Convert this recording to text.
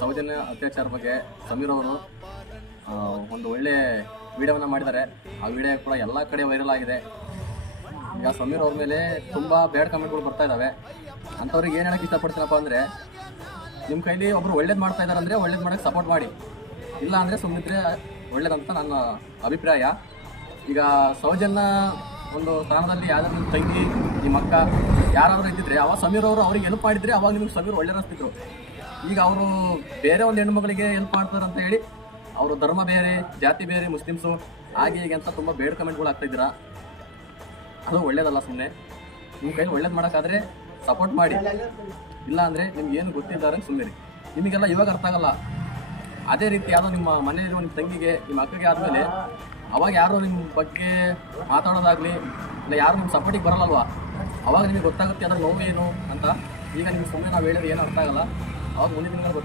ಸೌಜನ್ಯ ಅತ್ಯಾಚಾರ ಬಗ್ಗೆ ಸಮೀರ್ ಅವರು ಒಂದು ಒಳ್ಳೆ ವಿಡಿಯೋವನ್ನು ಮಾಡಿದ್ದಾರೆ. ಆ ವಿಡಿಯೋ ಕೂಡ ಎಲ್ಲ ಕಡೆ ವೈರಲ್ ಆಗಿದೆ. ಈಗ ಸಮೀರ್ ಅವ್ರ ಮೇಲೆ ತುಂಬ ಬ್ಯಾಡ್ ಕಮೆಂಟ್ಗಳು ಬರ್ತಾ ಇದ್ದಾವೆ. ಅಂಥವ್ರಿಗೆ ಏನು ಹೇಳೋಕ್ಕೆ ಇಷ್ಟಪಡ್ತೀನಪ್ಪ ಅಂದರೆ, ನಿಮ್ಮ ಕೈಲಿ ಒಬ್ಬರು ಒಳ್ಳೇದು ಮಾಡ್ತಾ ಇದ್ದಾರೆ ಅಂದರೆ ಒಳ್ಳೇದು ಮಾಡೋಕ್ಕೆ ಸಪೋರ್ಟ್ ಮಾಡಿ, ಇಲ್ಲ ಅಂದರೆ ಸುಮ್ಮನಿದ್ರೆ ಒಳ್ಳೇದಂತ ನನ್ನ ಅಭಿಪ್ರಾಯ. ಈಗ ಸೌಜನ್ಯ ಒಂದು ಸ್ಥಾನದಲ್ಲಿ ಯಾವ್ದಾದ್ರು ನಿಮ್ಮ ತಂಗಿ ನಿಮ್ಮ ಅಕ್ಕ ಯಾರಾದರೂ ಇದ್ದಿದ್ರೆ ಅವಾಗ ಸಮೀರ್ ಅವರು ಅವ್ರಿಗೆ ಹೆಲ್ಪ್ ಮಾಡಿದರೆ ಅವಾಗ ನಿಮಗೆ ಸಮೀರ್ ಒಳ್ಳೆ ಅನಿಸ್ತಿದ್ರು. ಈಗ ಅವರು ಬೇರೆ ಒಂದು ಹೆಣ್ಮಗಳಿಗೆ ಹೆಲ್ಪ್ ಮಾಡ್ತಾರೆ ಅಂತ ಹೇಳಿ ಅವರು ಧರ್ಮ ಬೇರೆ, ಜಾತಿ ಬೇರೆ, ಮುಸ್ಲಿಮ್ಸು ಹಾಗೆ ಹೀಗೆ ಅಂತ ತುಂಬ ಬೇಡ ಕಮೆಂಟ್ಗಳು ಆಗ್ತಾಯಿದ್ದೀರಾ. ಅದು ಒಳ್ಳೇದಲ್ಲ. ಸುಮ್ಮನೆ ನಿಮ್ಮ ಕೈ ಒಳ್ಳೇದು ಮಾಡೋಕ್ಕಾದರೆ ಸಪೋರ್ಟ್ ಮಾಡಿ, ಇಲ್ಲ ಅಂದರೆ ನಿಮ್ಗೆ ಏನು ಗೊತ್ತಿದ್ದಾರೆ ಸುಮ್ಮನೆ. ನಿಮಗೆಲ್ಲ ಇವಾಗ ಅರ್ಥ ಆಗಲ್ಲ. ಅದೇ ರೀತಿ ಯಾವುದೋ ನಿಮ್ಮ ಮನೆಯಲ್ಲಿರುವ ನಿಮ್ಮ ತಂಗಿಗೆ ನಿಮ್ಮ ಅಕ್ಕಗೆ ಆದಮೇಲೆ ಅವಾಗ ಯಾರು ನಿಮ್ಮ ಬಗ್ಗೆ ಮಾತಾಡೋದಾಗಲಿ ಇಲ್ಲ ಯಾರು ನಿಮ್ಮ ಸಪೋರ್ಟಿಗೆ ಬರಲ್ಲಲ್ವ, ಅವಾಗ ನಿಮಗೆ ಗೊತ್ತಾಗುತ್ತೆ ಅದರ ನೋವು ಏನು ಅಂತ. ಈಗ ನಿಮ್ಗೆ ಸುಮ್ಮನೆ ನಾವು ಹೇಳಿದ್ರೆ ಏನು ಅರ್ಥ ಆಗಲ್ಲ. ಅವಾಗ ಮುಂದಿನ ದಿನಗಳು